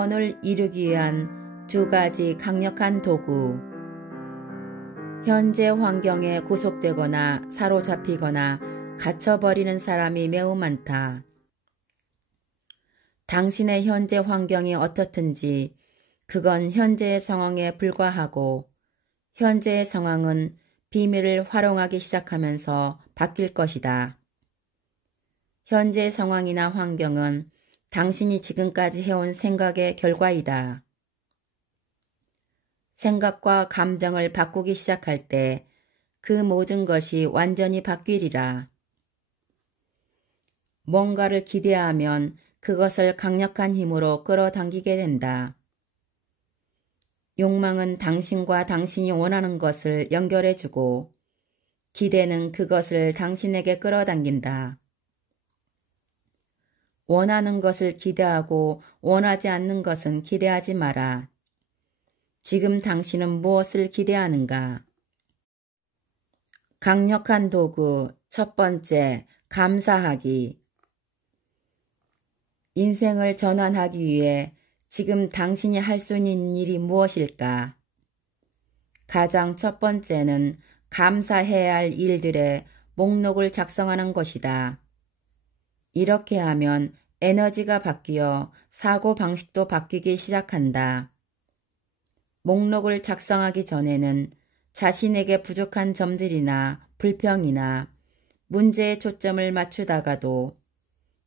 소원을 이루기 위한 두 가지 강력한 도구. 현재 환경에 구속되거나 사로잡히거나 갇혀버리는 사람이 매우 많다. 당신의 현재 환경이 어떻든지 그건 현재의 상황에 불과하고 현재의 상황은 비밀을 활용하기 시작하면서 바뀔 것이다. 현재 상황이나 환경은 당신이 지금까지 해온 생각의 결과이다. 생각과 감정을 바꾸기 시작할 때 그 모든 것이 완전히 바뀌리라. 뭔가를 기대하면 그것을 강력한 힘으로 끌어당기게 된다. 욕망은 당신과 당신이 원하는 것을 연결해주고 기대는 그것을 당신에게 끌어당긴다. 원하는 것을 기대하고 원하지 않는 것은 기대하지 마라. 지금 당신은 무엇을 기대하는가? 강력한 도구 첫 번째, 감사하기. 인생을 전환하기 위해 지금 당신이 할 수 있는 일이 무엇일까? 가장 첫 번째는 감사해야 할 일들의 목록을 작성하는 것이다. 이렇게 하면 에너지가 바뀌어 사고방식도 바뀌기 시작한다. 목록을 작성하기 전에는 자신에게 부족한 점들이나 불평이나 문제에 초점을 맞추다가도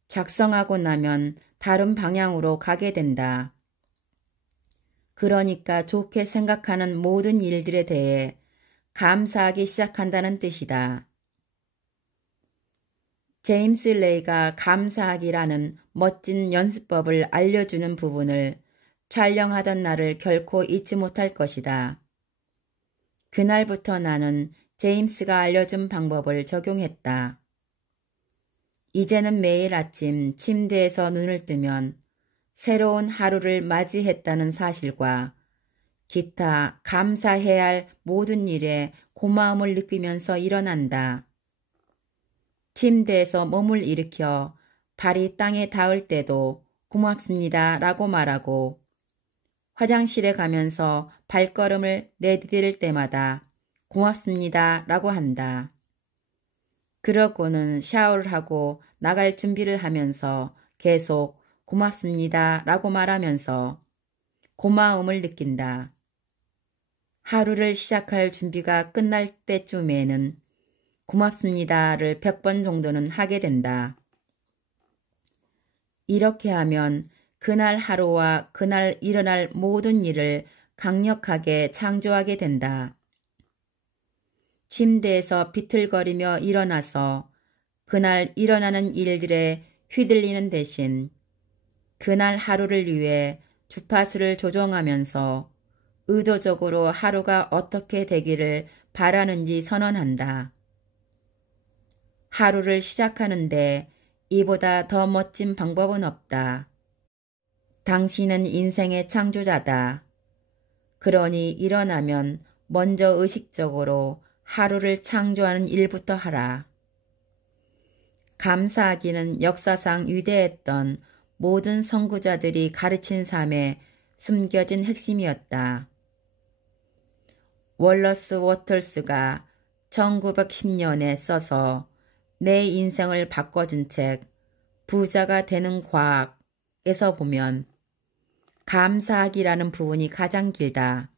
작성하고 나면 다른 방향으로 가게 된다. 그러니까 좋게 생각하는 모든 일들에 대해 감사하기 시작한다는 뜻이다. 제임스 레이가 감사하기라는 멋진 연습법을 알려주는 부분을 촬영하던 날을 결코 잊지 못할 것이다. 그날부터 나는 제임스가 알려준 방법을 적용했다. 이제는 매일 아침 침대에서 눈을 뜨면 새로운 하루를 맞이했다는 사실과 기타 감사해야 할 모든 일에 고마움을 느끼면서 일어난다. 침대에서 몸을 일으켜 발이 땅에 닿을 때도 고맙습니다 라고 말하고 화장실에 가면서 발걸음을 내디딜 때마다 고맙습니다 라고 한다. 그러고는 샤워를 하고 나갈 준비를 하면서 계속 고맙습니다 라고 말하면서 고마움을 느낀다. 하루를 시작할 준비가 끝날 때쯤에는 고맙습니다를 100번 정도는 하게 된다. 이렇게 하면 그날 하루와 그날 일어날 모든 일을 강력하게 창조하게 된다. 침대에서 비틀거리며 일어나서 그날 일어나는 일들에 휘둘리는 대신 그날 하루를 위해 주파수를 조정하면서 의도적으로 하루가 어떻게 되기를 바라는지 선언한다. 하루를 시작하는데 이보다 더 멋진 방법은 없다. 당신은 인생의 창조자다. 그러니 일어나면 먼저 의식적으로 하루를 창조하는 일부터 하라. 감사하기는 역사상 위대했던 모든 선구자들이 가르친 삶에 숨겨진 핵심이었다. 월러스 워털스가 1910년에 써서 내 인생을 바꿔준 책 부자가 되는 과학에서 보면 감사하기라는 부분이 가장 길다.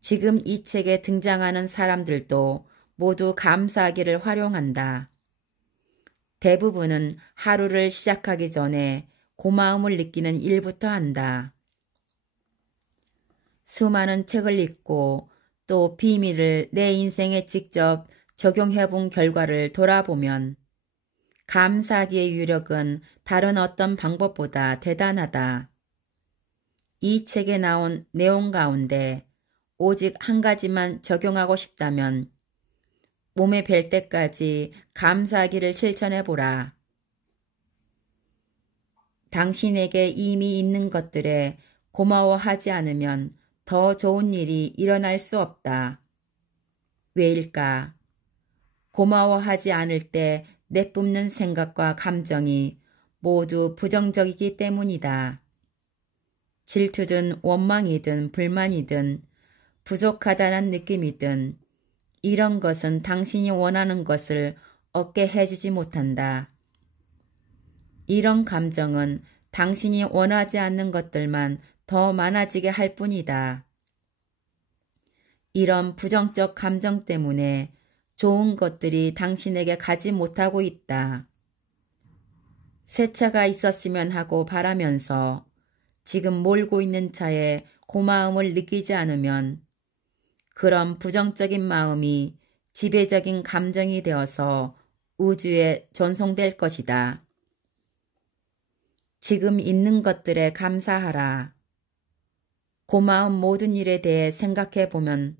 지금 이 책에 등장하는 사람들도 모두 감사하기를 활용한다. 대부분은 하루를 시작하기 전에 고마움을 느끼는 일부터 한다. 수많은 책을 읽고 또 비밀을 내 인생에 직접 적용해 본 결과를 돌아보면 감사하기의 유력은 다른 어떤 방법보다 대단하다. 이 책에 나온 내용 가운데 오직 한 가지만 적용하고 싶다면 몸에 뵐 때까지 감사하기를 실천해보라. 당신에게 이미 있는 것들에 고마워하지 않으면 더 좋은 일이 일어날 수 없다. 왜일까? 고마워하지 않을 때 내뿜는 생각과 감정이 모두 부정적이기 때문이다. 질투든 원망이든 불만이든 부족하다는 느낌이든 이런 것은 당신이 원하는 것을 얻게 해주지 못한다. 이런 감정은 당신이 원하지 않는 것들만 더 많아지게 할 뿐이다. 이런 부정적 감정 때문에 좋은 것들이 당신에게 가지 못하고 있다. 새 차가 있었으면 하고 바라면서 지금 몰고 있는 차에 고마움을 느끼지 않으면 그런 부정적인 마음이 지배적인 감정이 되어서 우주에 전송될 것이다. 지금 있는 것들에 감사하라. 고마운 모든 일에 대해 생각해 보면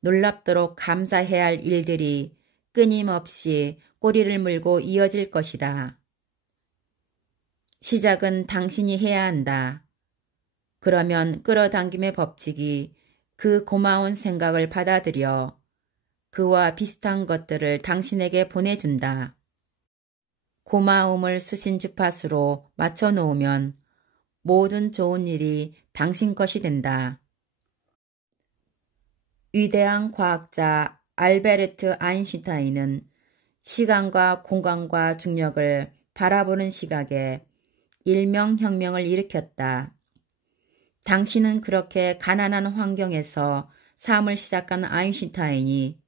놀랍도록 감사해야 할 일들이 끊임없이 꼬리를 물고 이어질 것이다. 시작은 당신이 해야 한다. 그러면 끌어당김의 법칙이 그 고마운 생각을 받아들여 그와 비슷한 것들을 당신에게 보내준다. 고마움을 수신 주파수로 맞춰놓으면 모든 좋은 일이 당신 것이 된다. 위대한 과학자 알베르트 아인슈타인은 시간과 공간과 중력을 바라보는 시각에 일명혁명을 일으켰다. 당신은 그렇게 가난한 환경에서 삶을 시작한 아인슈타인이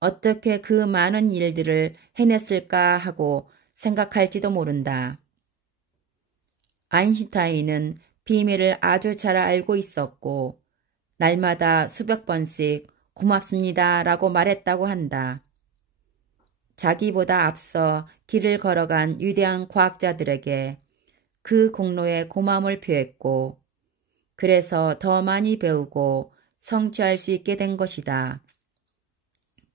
어떻게 그 많은 일들을 해냈을까 하고 생각할지도 모른다. 아인슈타인은 비밀을 아주 잘 알고 있었고 날마다 수백 번씩 고맙습니다 라고 말했다고 한다. 자기보다 앞서 길을 걸어간 위대한 과학자들에게 그 공로에 고마움을 표했고 그래서 더 많이 배우고 성취할 수 있게 된 것이다.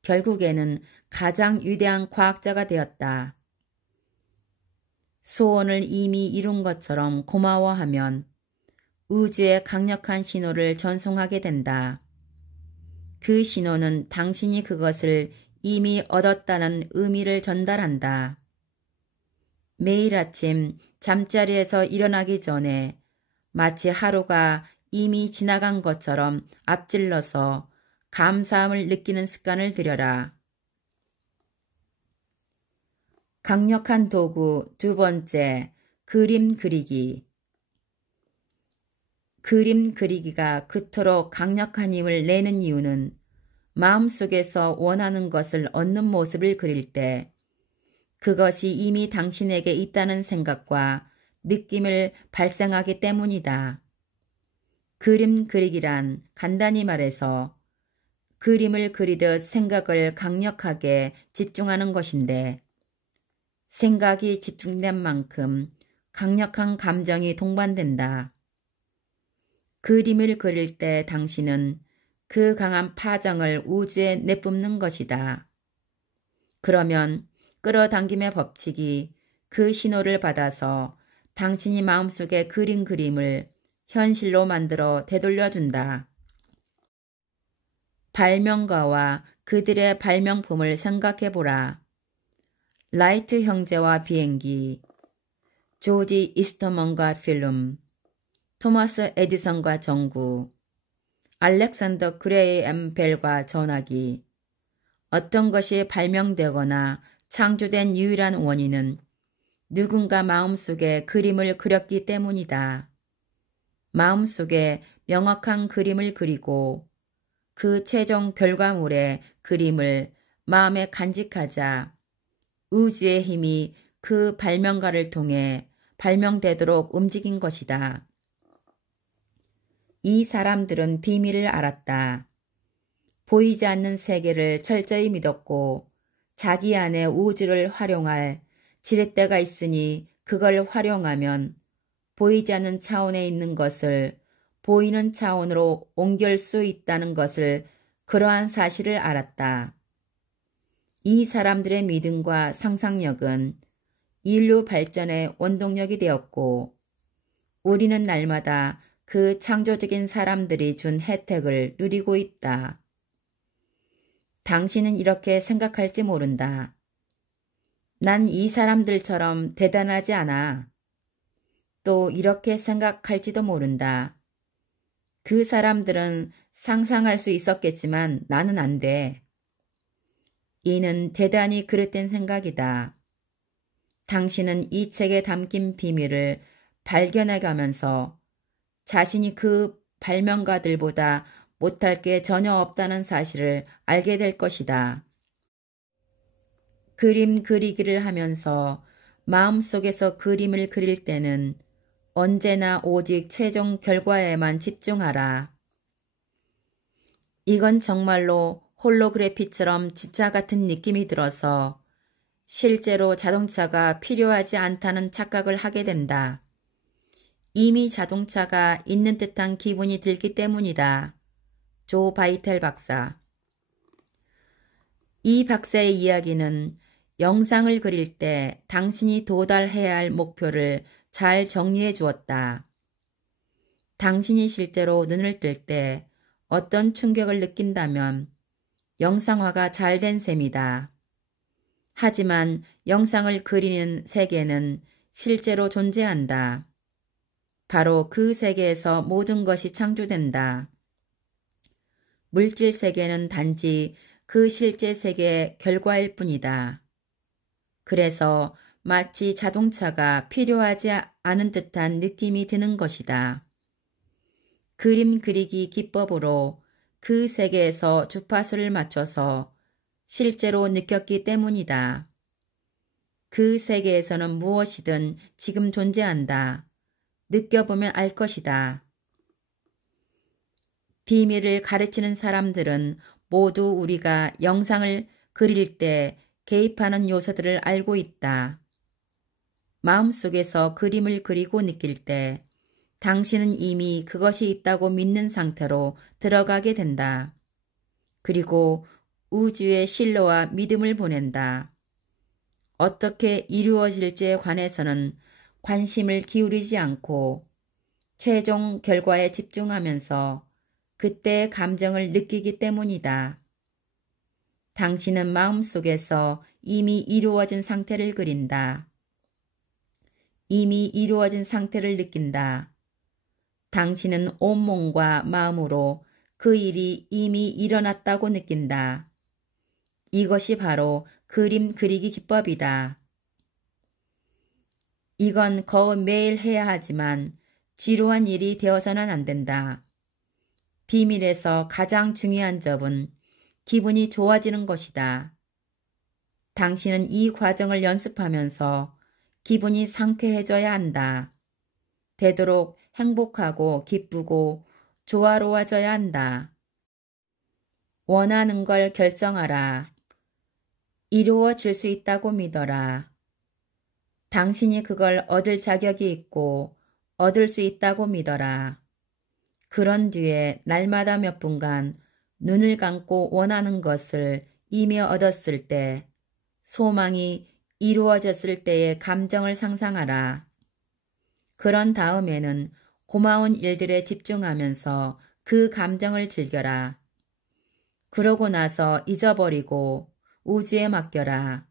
결국에는 가장 위대한 과학자가 되었다. 소원을 이미 이룬 것처럼 고마워하면 우주의 강력한 신호를 전송하게 된다. 그 신호는 당신이 그것을 이미 얻었다는 의미를 전달한다. 매일 아침 잠자리에서 일어나기 전에 마치 하루가 이미 지나간 것처럼 앞질러서 감사함을 느끼는 습관을 들여라. 강력한 도구 두 번째, 그림 그리기. 그림 그리기가 그토록 강력한 힘을 내는 이유는 마음속에서 원하는 것을 얻는 모습을 그릴 때 그것이 이미 당신에게 있다는 생각과 느낌을 발생하기 때문이다. 그림 그리기란 간단히 말해서 그림을 그리듯 생각을 강력하게 집중하는 것인데 생각이 집중된 만큼 강력한 감정이 동반된다. 그림을 그릴 때 당신은 그 강한 파장을 우주에 내뿜는 것이다. 그러면 끌어당김의 법칙이 그 신호를 받아서 당신이 마음속에 그린 그림을 현실로 만들어 되돌려준다. 발명가와 그들의 발명품을 생각해보라. 라이트 형제와 비행기, 조지 이스터먼과 필름, 토마스 에디슨과 전구, 알렉산더 그레이엠 벨과 전화기. 어떤 것이 발명되거나 창조된 유일한 원인은 누군가 마음속에 그림을 그렸기 때문이다. 마음속에 명확한 그림을 그리고 그 최종 결과물의 그림을 마음에 간직하자 우주의 힘이 그 발명가를 통해 발명되도록 움직인 것이다. 이 사람들은 비밀을 알았다. 보이지 않는 세계를 철저히 믿었고 자기 안에 우주를 활용할 지렛대가 있으니 그걸 활용하면 보이지 않는 차원에 있는 것을 보이는 차원으로 옮길 수 있다는 것을 그러한 사실을 알았다. 이 사람들의 믿음과 상상력은 인류 발전의 원동력이 되었고 우리는 날마다 그 창조적인 사람들이 준 혜택을 누리고 있다. 당신은 이렇게 생각할지 모른다. 난 이 사람들처럼 대단하지 않아. 또 이렇게 생각할지도 모른다. 그 사람들은 상상할 수 있었겠지만 나는 안 돼. 이는 대단히 그릇된 생각이다. 당신은 이 책에 담긴 비밀을 발견해가면서 자신이 그 발명가들보다 못할 게 전혀 없다는 사실을 알게 될 것이다. 그림 그리기를 하면서 마음속에서 그림을 그릴 때는 언제나 오직 최종 결과에만 집중하라. 이건 정말로 홀로그래피처럼 진짜 같은 느낌이 들어서 실제로 자동차가 필요하지 않다는 착각을 하게 된다. 이미 자동차가 있는 듯한 기분이 들기 때문이다. 조 바이텔 박사. 이 박사의 이야기는 영상을 그릴 때 당신이 도달해야 할 목표를 잘 정리해 주었다. 당신이 실제로 눈을 뜰 때 어떤 충격을 느낀다면 영상화가 잘 된 셈이다. 하지만 영상을 그리는 세계는 실제로 존재한다. 바로 그 세계에서 모든 것이 창조된다. 물질 세계는 단지 그 실제 세계의 결과일 뿐이다. 그래서 마치 자동차가 필요하지 않은 듯한 느낌이 드는 것이다. 그림 그리기 기법으로 그 세계에서 주파수를 맞춰서 실제로 느꼈기 때문이다. 그 세계에서는 무엇이든 지금 존재한다. 느껴보면 알 것이다. 비밀을 가르치는 사람들은 모두 우리가 영상을 그릴 때 개입하는 요소들을 알고 있다. 마음속에서 그림을 그리고 느낄 때 당신은 이미 그것이 있다고 믿는 상태로 들어가게 된다. 그리고 우주에 신뢰와 믿음을 보낸다. 어떻게 이루어질지에 관해서는 관심을 기울이지 않고 최종 결과에 집중하면서 그때의 감정을 느끼기 때문이다. 당신은 마음속에서 이미 이루어진 상태를 그린다. 이미 이루어진 상태를 느낀다. 당신은 온몸과 마음으로 그 일이 이미 일어났다고 느낀다. 이것이 바로 그림 그리기 기법이다. 이건 거의 매일 해야 하지만 지루한 일이 되어서는 안 된다. 비밀에서 가장 중요한 점은 기분이 좋아지는 것이다. 당신은 이 과정을 연습하면서 기분이 상쾌해져야 한다. 되도록 행복하고 기쁘고 조화로워져야 한다. 원하는 걸 결정하라. 이루어질 수 있다고 믿어라. 당신이 그걸 얻을 자격이 있고 얻을 수 있다고 믿어라. 그런 뒤에 날마다 몇 분간 눈을 감고 원하는 것을 이미 얻었을 때, 소망이 이루어졌을 때의 감정을 상상하라. 그런 다음에는 고마운 일들에 집중하면서 그 감정을 즐겨라. 그러고 나서 잊어버리고 우주에 맡겨라.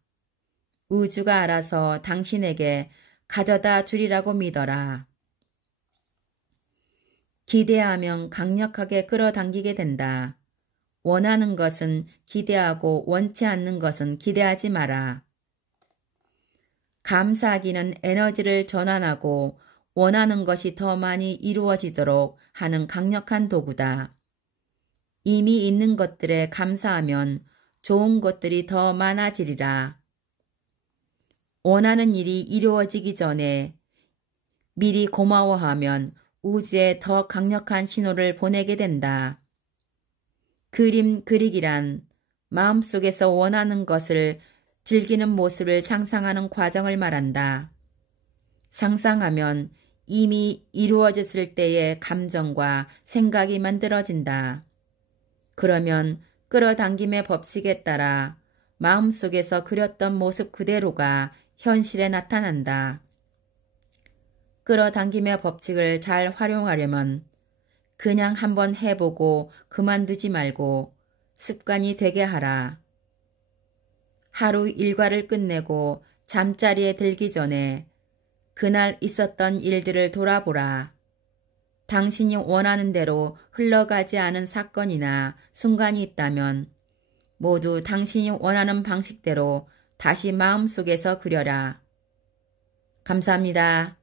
우주가 알아서 당신에게 가져다 주리라고 믿어라. 기대하면 강력하게 끌어당기게 된다. 원하는 것은 기대하고 원치 않는 것은 기대하지 마라. 감사하기는 에너지를 전환하고 원하는 것이 더 많이 이루어지도록 하는 강력한 도구다. 이미 있는 것들에 감사하면 좋은 것들이 더 많아지리라. 원하는 일이 이루어지기 전에 미리 고마워하면 우주에 더 강력한 신호를 보내게 된다. 그림 그리기란 마음속에서 원하는 것을 즐기는 모습을 상상하는 과정을 말한다. 상상하면 이미 이루어졌을 때의 감정과 생각이 만들어진다. 그러면 끌어당김의 법칙에 따라 마음속에서 그렸던 모습 그대로가 현실에 나타난다. 끌어당김의 법칙을 잘 활용하려면 그냥 한번 해보고 그만두지 말고 습관이 되게 하라. 하루 일과를 끝내고 잠자리에 들기 전에 그날 있었던 일들을 돌아보라. 당신이 원하는 대로 흘러가지 않은 사건이나 순간이 있다면 모두 당신이 원하는 방식대로 다시 마음속에서 그려라. 감사합니다.